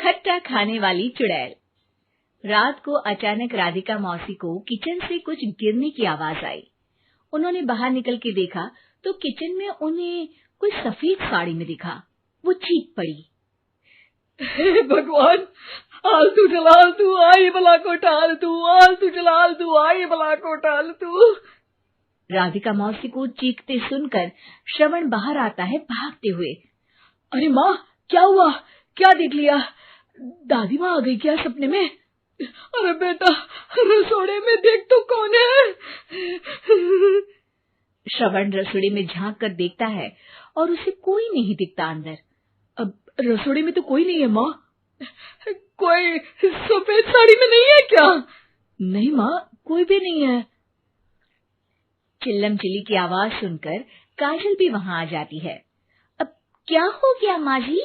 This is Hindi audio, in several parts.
खट्टा खाने वाली चुड़ैल। रात को अचानक राधिका मौसी को किचन से कुछ गिरने की आवाज आई। उन्होंने बाहर निकल के देखा तो किचन में उन्हें कोई सफेद साड़ी में दिखा। वो चीख पड़ी, हे भगवान, आलतू जलाल तू आई बला को टाल तू, आलतू जलाल तू आई बला को टाल तू। राधिका मौसी को चीखते सुनकर श्रवण बाहर आता है भागते हुए। अरे माँ, क्या हुआ? क्या देख लिया? दादी माँ आ गई क्या सपने में? अरे बेटा, रसोड़े में देख तो कौन है? श्रवण रसोड़े में झांक कर देखता है और उसे कोई नहीं दिखता अंदर। अब रसोड़े में तो कोई नहीं है माँ। कोई सफेद साड़ी में नहीं है क्या? नहीं माँ, कोई भी नहीं है। चिल्लम चिल्ली की आवाज सुनकर काजल भी वहां आ जाती है। अब क्या हो गया माँ जी?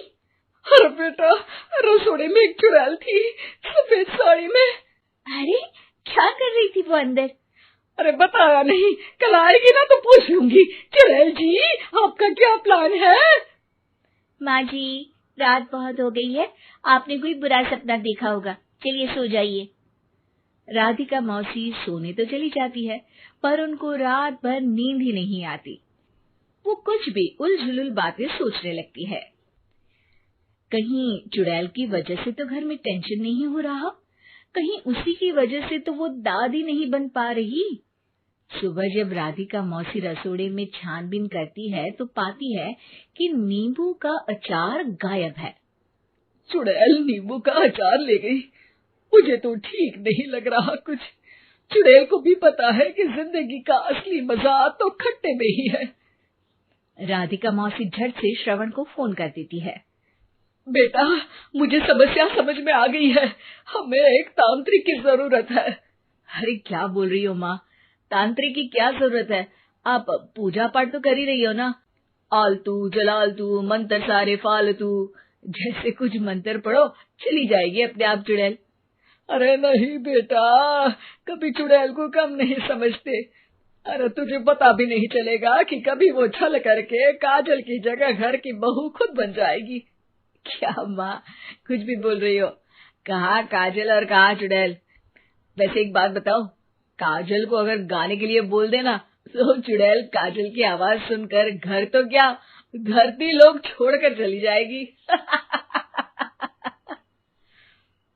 अरे बेटा, रसोड़े में एक चुड़ैल थी सफेद साड़ी में। अरे क्या कर रही थी वो अंदर? अरे बताया नहीं, कल आएगी ना तो पूछ लूंगी। चुड़ैल जी, आपका क्या प्लान है? माँ जी, रात बहुत हो गई है, आपने कोई बुरा सपना देखा होगा, चलिए सो जाइए। राधिका मौसी सोने तो चली जाती है, पर उनको रात भर नींद ही नहीं आती। वो कुछ भी उलझुल बातें सोचने लगती है। कहीं चुड़ैल की वजह से तो घर में टेंशन नहीं हो रहा, कहीं उसी की वजह से तो वो दादी नहीं बन पा रही। सुबह जब राधिका मौसी रसोड़े में छानबीन करती है तो पाती है कि नींबू का अचार गायब है। चुड़ैल नींबू का अचार ले गई, मुझे तो ठीक नहीं लग रहा कुछ। चुड़ैल को भी पता है कि जिंदगी का असली मजा तो खट्टे में ही है। राधिका मौसी झट से श्रवण को फोन कर देती है। बेटा, मुझे समस्या समझ में आ गई है, हमें एक तांत्रिक की जरूरत है। अरे क्या बोल रही हो माँ, तांत्रिक की क्या जरूरत है? आप पूजा पाठ तो कर ही रही हो ना। आलतू जलालतू मंत्र सारे फालतू जैसे कुछ मंत्र पढ़ो, चली जाएगी अपने आप चुड़ैल। अरे नहीं बेटा, कभी चुड़ैल को कम नहीं समझते। अरे तुझे पता भी नहीं चलेगा कि कभी वो छल करके काजल की जगह घर की बहू खुद बन जाएगी। क्या माँ, कुछ भी बोल रही हो? कहाँ काजल और कहाँ चुड़ैल? वैसे एक बात बताओ, काजल को अगर गाने के लिए बोल देना तो चुड़ैल काजल की आवाज सुनकर घर तो क्या, धरती लोग छोड़कर चली जाएगी।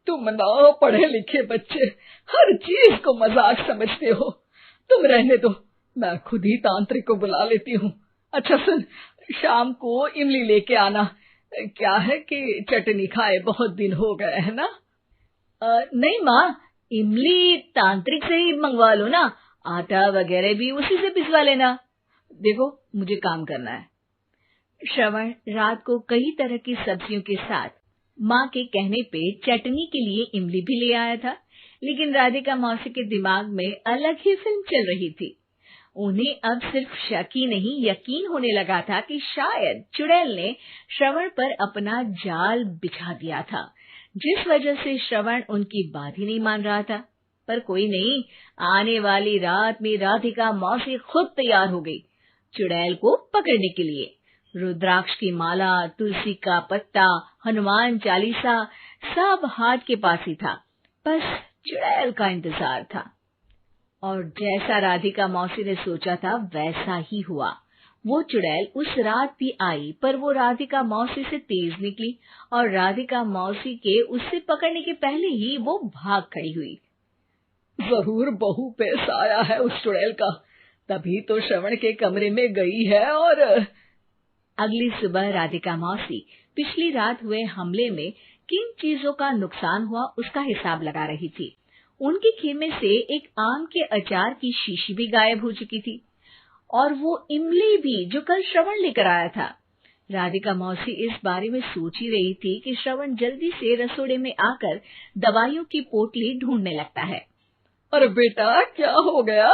तुम ना पढ़े लिखे बच्चे हर चीज को मजाक समझते हो। तुम रहने दो, मैं खुद ही तांत्रिक को बुला लेती हूँ। अच्छा सुन, शाम को इमली लेके आना। क्या है कि चटनी खाए बहुत दिन हो गए है ना? नहीं माँ, इमली तांत्रिक से ही मंगवा लो ना, आटा वगैरह भी उसी से पिसवा लेना। देखो मुझे काम करना है। श्रवण रात को कई तरह की सब्जियों के साथ माँ के कहने पे चटनी के लिए इमली भी ले आया था, लेकिन राधिका मौसी के दिमाग में अलग ही फिल्म चल रही थी। उन्हें अब सिर्फ शक ही नहीं यकीन होने लगा था कि शायद चुड़ैल ने श्रवण पर अपना जाल बिछा दिया था, जिस वजह से श्रवण उनकी बात ही नहीं मान रहा था। पर कोई नहीं, आने वाली रात में राधिका मौसी खुद तैयार हो गई चुड़ैल को पकड़ने के लिए। रुद्राक्ष की माला, तुलसी का पत्ता, हनुमान चालीसा सब हाथ के पास ही था, बस चुड़ैल का इंतजार था। और जैसा राधिका मौसी ने सोचा था वैसा ही हुआ। वो चुड़ैल उस रात भी आई, पर वो राधिका मौसी से तेज निकली और राधिका मौसी के उससे पकड़ने के पहले ही वो भाग खड़ी हुई। जरूर बहू पे साया है उस चुड़ैल का, तभी तो श्रवण के कमरे में गई है। और अगली सुबह राधिका मौसी पिछली रात हुए हमले में किन चीजों का नुकसान हुआ उसका हिसाब लगा रही थी। उनके खेमे से एक आम के अचार की शीशी भी गायब हो चुकी थी और वो इमली भी जो कल श्रवण लेकर आया था। राधिका मौसी इस बारे में सोच ही रही थी कि श्रवण जल्दी से रसोड़े में आकर दवाइयों की पोटली ढूंढने लगता है। अरे बेटा, क्या हो गया?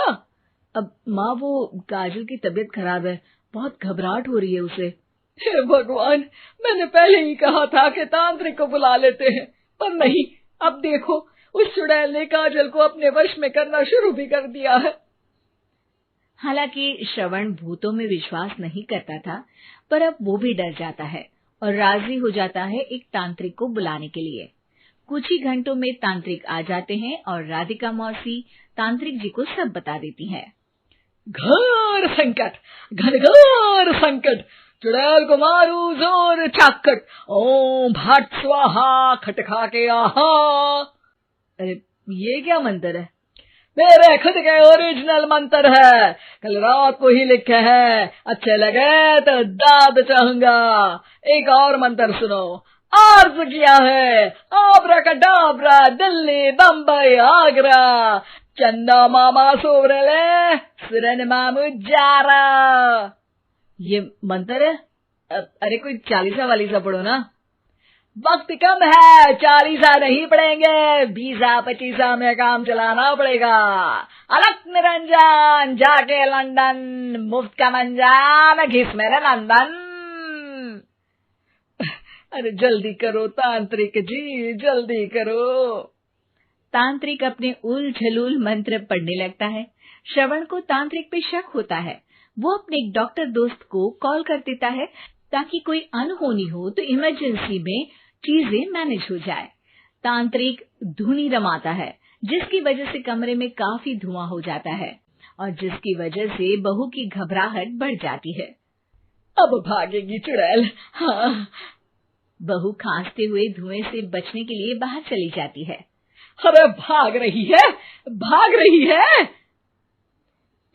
अब माँ, वो काजल की तबीयत खराब है, बहुत घबराहट हो रही है उसे। हे भगवान, मैंने पहले ही कहा था कि तांत्रिक को बुला लेते हैं, पर नहीं, अब देखो उस चुड़ैल ने काजल को अपने वश में करना शुरू भी कर दिया है। हालांकि श्रवण भूतों में विश्वास नहीं करता था, पर अब वो भी डर जाता है। और राजी हो जाता है एक तांत्रिक को बुलाने के लिए। कुछ ही घंटों में तांत्रिक आ जाते हैं और राधिका मौसी तांत्रिक जी को सब बता देती है। घोर संकट, घनघोर संकट, चुड़ैल को मारू जोर चाकट, ओम भट स्वाहा खटखा के आहा। अरे ये क्या मंत्र है? मेरे खुद के ओरिजिनल मंत्र है, कल रात को ही लिखे हैं, अच्छे लगे तो दाद चाहूंगा। एक और मंत्र सुनो। अर्ज किया है आब्राकडाब्रा, दिल्ली बम्बई आगरा, चंदा मामा सोवरले सुरन मामू जारा। ये मंत्र है? अरे कोई 40 वालीसा पढ़ो ना। वक्त कम है, 40 नहीं पड़ेंगे, 20-25 में काम चलाना पड़ेगा। अलग निरंजन जाके लंदन, मुफ्त का मंजान घिस मेरे नंदन। अरे जल्दी करो तांत्रिक जी, जल्दी करो। तांत्रिक अपने उल झलूल मंत्र पढ़ने लगता है। श्रवण को तांत्रिक पे शक होता है। वो अपने एक डॉक्टर दोस्त को कॉल कर देता है ताकि कोई अनहोनी हो तो इमरजेंसी में चीजें मैनेज हो जाए। तांत्रिक धुनी रमाता है, जिसकी वजह से कमरे में काफी धुआं हो जाता है और जिसकी वजह से बहू की घबराहट बढ़ जाती है। अब भागेगी चुड़ैल। हाँ। बहू खांसते हुए धुएं से बचने के लिए बाहर चली जाती है। अरे भाग रही है, भाग रही है।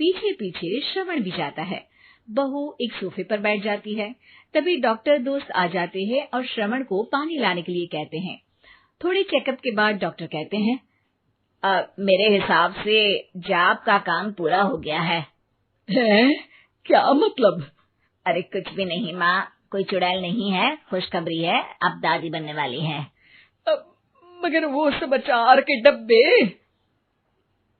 पीछे पीछे श्रवण भी जाता है। बहू एक सोफे पर बैठ जाती है। तभी डॉक्टर दोस्त आ जाते हैं और श्रवण को पानी लाने के लिए कहते हैं। थोड़े चेकअप के बाद डॉक्टर कहते हैं, मेरे हिसाब से जाप का काम पूरा हो गया है। क्या मतलब? अरे कुछ भी नहीं माँ, कोई चुड़ैल नहीं है, खुशखबरी है, अब दादी बनने वाली है। मगर वो सब अचार के डब्बे।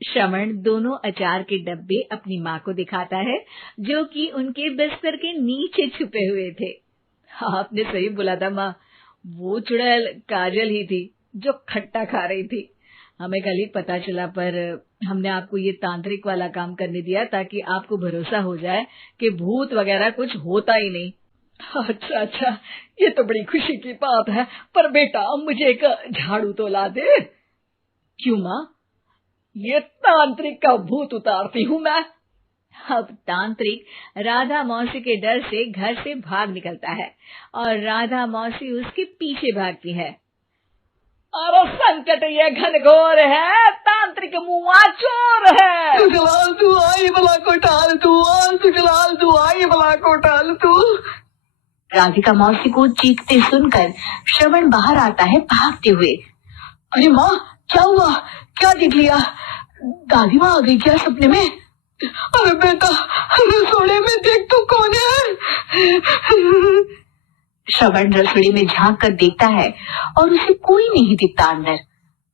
श्रवण दोनों अचार के डब्बे अपनी माँ को दिखाता है, जो कि उनके बिस्तर के नीचे छुपे हुए थे। आपने सही बोला था माँ, वो चुड़ैल काजल ही थी जो खट्टा खा रही थी। हमें कल ही पता चला, पर हमने आपको ये तांत्रिक वाला काम करने दिया ताकि आपको भरोसा हो जाए कि भूत वगैरह कुछ होता ही नहीं। अच्छा अच्छा, ये तो बड़ी खुशी की बात है। पर बेटा मुझे एक झाड़ू तो ला दे। क्यों माँ? ये तांत्रिक का भूत उतारती हूँ मैं। अब तांत्रिक राधा मौसी के डर से घर से भाग निकलता है और राधा मौसी उसके पीछे भागती है। अरे संकट ये घनघोर है, तांत्रिक मुआ चोर है। तू जलाल तू आई बला को टाल तू, तू जलाल तू आई बला को टाल तू। राधिका मौसी को चीखते सुनकर श्रवण बाहर आता है भागते हुए। अरे माँ क्या हुआ, क्या देख लिया? दादी माँ आ गई क्या सपने में? अरे बेटा रसोड़े में देख तो कौन है? श्रवण रसोड़ी में झांक कर देखता है और उसे कोई नहीं दिखता अंदर।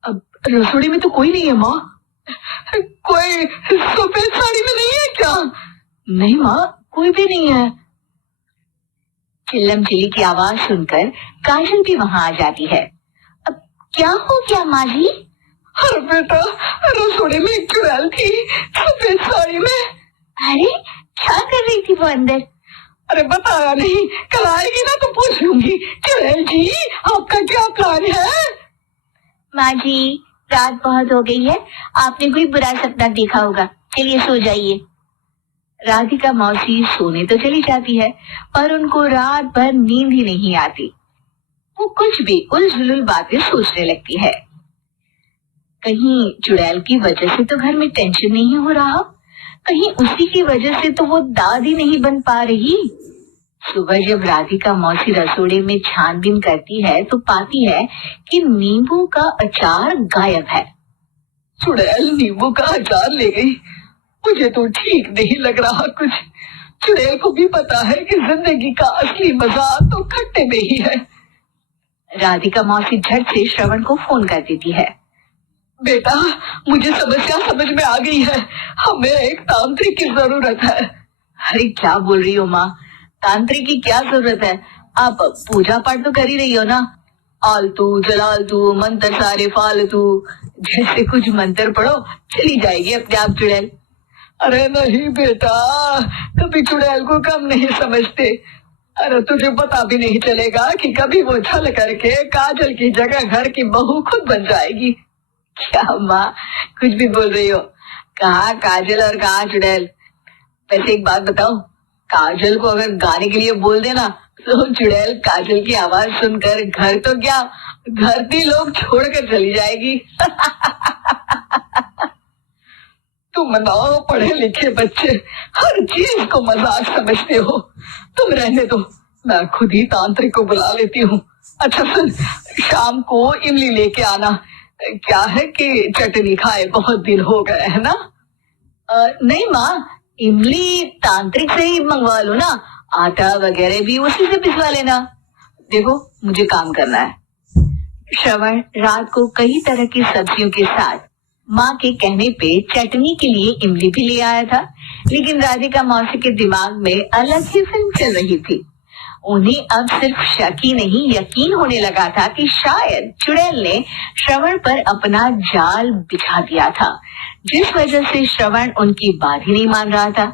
अब रसोड़ी में तो कोई नहीं है माँ। कोई सफेद साड़ी में नहीं है क्या? नहीं माँ, कोई भी नहीं है। चिल्लम चिल्ली की आवाज सुनकर काजल भी वहाँ आ जाती है। अब क्या हो गया माँ जी? अरे बेटा रसोड़ी में एक चुड़ैल थी सफेद साड़ी में। अरे क्या कर रही थी वो अंदर? अरे बताया नहीं, कल आएगी ना तो पूछ लूंगी। चुड़ैल जी आपका क्या प्लान है? माँ जी रात बहुत हो गई है, आपने कोई बुरा सपना देखा होगा, चलिए सो जाइए। राधिका मौसी सोने तो चली जाती है पर उनको रात भर नींद ही नहीं आती। वो कुछ भी उलझुल बातें सोचने लगती है। कहीं चुड़ैल की वजह से तो घर में टेंशन नहीं हो रहा, कहीं उसी की वजह से तो वो दादी नहीं बन पा रही। सुबह जब राधिका मौसी रसोड़े में छानबीन करती है तो पाती है कि नींबू का अचार गायब है। चुड़ैल नींबू का अचार ले गई, मुझे तो ठीक नहीं लग रहा कुछ। चुड़ैल को भी पता है कि जिंदगी का असली मजा तो खट्टे में ही है। राधिका मौसी झट से श्रवण को फोन कर देती है। बेटा मुझे समस्या समझ में आ गई है, हमें एक तांत्रिक की जरूरत है। अरे क्या बोल रही हो माँ, तांत्रिक की क्या जरूरत है? आप पूजा पाठ तो कर ही रही हो ना। आलतू जलालतू मंत्र सारे फालतू जैसे कुछ मंत्र पढ़ो, चली जाएगी अपने आप चुड़ैल। अरे नहीं बेटा, कभी चुड़ैल को कम नहीं समझते। अरे तुझे पता भी नहीं चलेगा कि कभी वो छल करके काजल की जगह घर की बहू खुद बन जाएगी। क्या माँ, कुछ भी बोल रही हो? कहाँ काजल और कहाँ चुड़ैल? वैसे एक बात बताओ, काजल को अगर गाने के लिए बोल देना तो चुड़ैल काजल की आवाज सुनकर घर तो क्या, धरती लोग छोड़कर चली जाएगी। तुम ना पढ़े लिखे बच्चे हर चीज को मजाक समझते हो। तुम रहने दो, मैं खुद ही तांत्रिक को बुला लेती हूँ। अच्छा सुन, शाम को इमली लेके आना। क्या है कि चटनी खाए बहुत दिन हो गए है ना? नहीं माँ, इमली तांत्रिक से ही मंगवा लो ना, आटा वगैरह भी उसी से पिसवा लेना। देखो मुझे काम करना है। श्रवण रात को कई तरह की सब्जियों के साथ माँ के कहने पे चटनी के लिए इमली भी ले आया था, लेकिन राधिका मौसी के दिमाग में अलग ही फिल्म चल रही थी। उन्हें अब सिर्फ शक ही नहीं यकीन होने लगा था कि शायद चुड़ैल ने श्रवण पर अपना जाल बिछा दिया था, जिस वजह से श्रवण उनकी बात ही नहीं मान रहा था।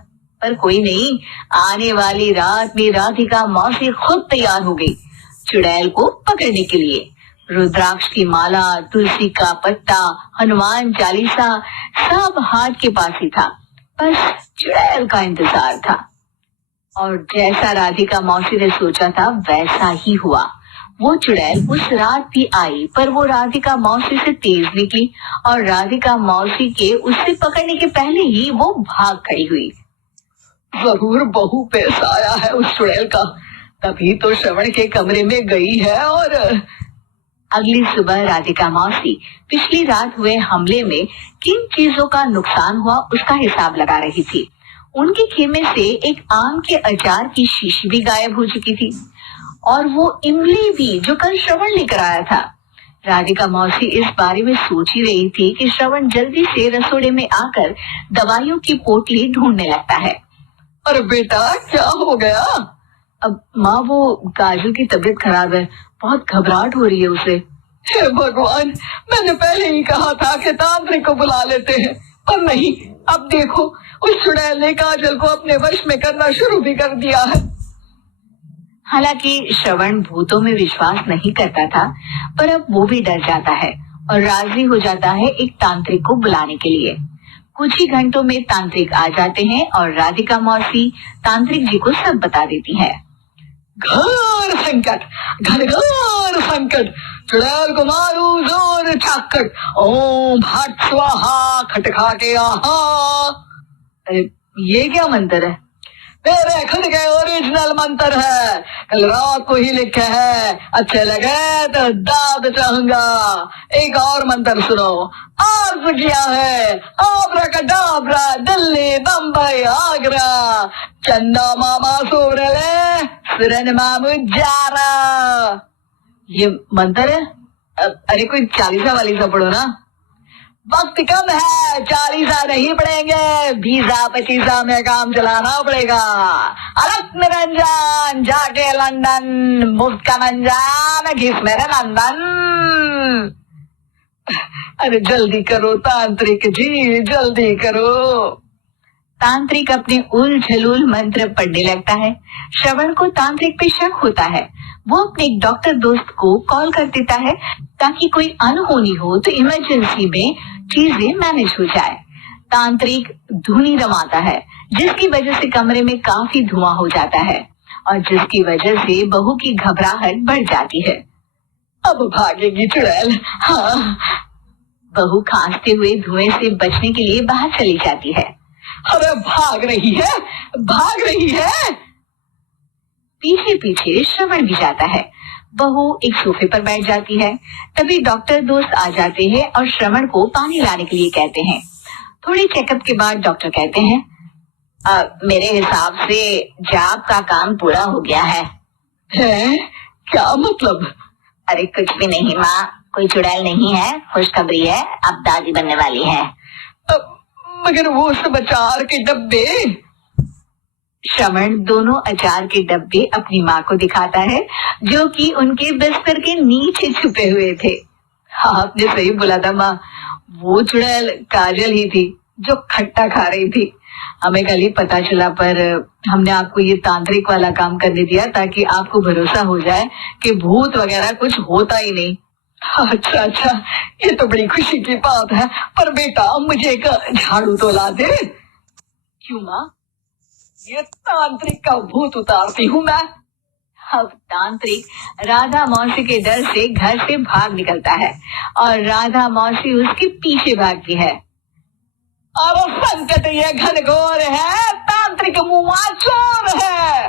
पर कोई नहीं, आने वाली रात में राधिका मौसी खुद तैयार हो गई चुड़ैल को पकड़ने के लिए। रुद्राक्ष की माला, तुलसी का पत्ता, हनुमान चालीसा सब हाथ के पास ही था, बस चुड़ैल का इंतजार था। और जैसा राधिका मौसी ने सोचा था वैसा ही हुआ। वो चुड़ैल उस रात भी आई, पर वो राधिका मौसी से तेज निकली और राधिका मौसी के उससे पकड़ने के पहले ही वो भाग खड़ी हुई। जरूर बहू पे साया है उस चुड़ैल का, तभी तो श्रवण के कमरे में गई है। और अगली सुबह राधिका मौसी पिछली रात हुए हमले में किन चीजों का नुकसान हुआ उसका हिसाब लगा रही थी। उनके खेमे से एक आम के अचार की शीशी भी गायब हो चुकी थी, और वो इमली भी जो कल श्रवण लेकर आया था। राधिका मौसी इस बारे में सोच ही रही थी कि श्रवण जल्दी से रसोड़े में आकर दवाइयों की पोटली ढूंढने लगता है। अरे बेटा क्या हो गया? अब माँ, वो काजल की तबीयत खराब है, बहुत घबराहट हो रही है उसे। हे भगवान, मैंने पहले ही कहा था कि तांत्रिक को बुला लेते हैं, पर नहीं। अब देखो, उस चुड़ैल ने काजल को अपने वश में करना शुरू भी कर दिया है। हालांकि श्रवण भूतों में विश्वास नहीं करता था, पर अब वो भी डर जाता है और राजी हो जाता है एक तांत्रिक को बुलाने के लिए। कुछ ही घंटों में तांत्रिक आ जाते हैं और राधिका मौसी तांत्रिक जी को सब बता देती है। घोर संकट, घनघोर संकट, चुड़ैल को मारू जोर चाकट, ओम भट स्वाहा खटखाटे आहा। अरे ये क्या मंत्र है? मेरे खुद के ओरिजिनल मंत्र है, कल रात को ही लिखे हैं। अच्छे लगे तो दाद चाहूंगा। एक और मंत्र सुनो। अर्ज किया है आब्राकडाब्रा, दिल्ली बम्बई आगरा, चंदा मामा सोरले सुरन मामू जारा। ये मंत्र है? अरे कोई चालीसा वालीसा पढ़ो ना। वक्त कम है, 40 नहीं पड़ेंगे, 20-25 में काम चलाना पड़ेगा। अलग निरंजन जाके लंदन, मुफ्त का मंजान घिस मेरे नंदन। अरे जल्दी करो तांत्रिक जी, जल्दी करो। तांत्रिक अपने उल झलूल मंत्र पढ़ने लगता है। श्रवण को तांत्रिक पे शक होता है। वो अपने एक डॉक्टर दोस्त को कॉल कर देता है ताकि कोई अनहोनी हो तो इमरजेंसी में चीजें मैनेज हो जाए। तांत्रिक धुनी रमाता है, जिसकी वजह से कमरे में काफी धुआं हो जाता है और जिसकी वजह से बहू की घबराहट बढ़ जाती है। अब भागेगी चुड़ैल। हाँ। बहू खांसते हुए धुएं से बचने के लिए बाहर चली जाती है। अरे भाग रही है, भाग रही है। पीछे पीछे श्रवण भी जाता है। बहू एक सोफे पर बैठ जाती है। तभी डॉक्टर दोस्त आ जाते हैं और श्रवण को पानी लाने के लिए कहते हैं। थोड़ी चेकअप के बाद डॉक्टर कहते हैं, मेरे हिसाब से जाप का काम पूरा हो गया है। क्या मतलब? अरे कुछ भी नहीं माँ, कोई चुड़ैल नहीं है, खुशखबरी है, अब दादी बनने वाली है। मगर वो सब अचार के डब्बे। श्रवण दोनों अचार के डब्बे अपनी माँ को दिखाता है, जो कि उनके बिस्तर के नीचे छुपे हुए थे। आपने सही बोला था माँ, वो चुड़ैल काजल ही थी जो खट्टा खा रही थी। हमें कल ही पता चला, पर हमने आपको ये तांत्रिक वाला काम करने दिया ताकि आपको भरोसा हो जाए कि भूत वगैरह कुछ होता ही नहीं। अच्छा अच्छा, ये तो बड़ी खुशी की बात है, पर बेटा मुझे एक झाड़ू तो ला दे। क्यों माँ? ये तांत्रिक का भूत उतारती हूँ मैं। अब तांत्रिक राधा मौसी के डर से घर से भाग निकलता है और राधा मौसी उसके पीछे भागती है। अब संकट ये घनघोर है, तांत्रिक मुआ चोर है।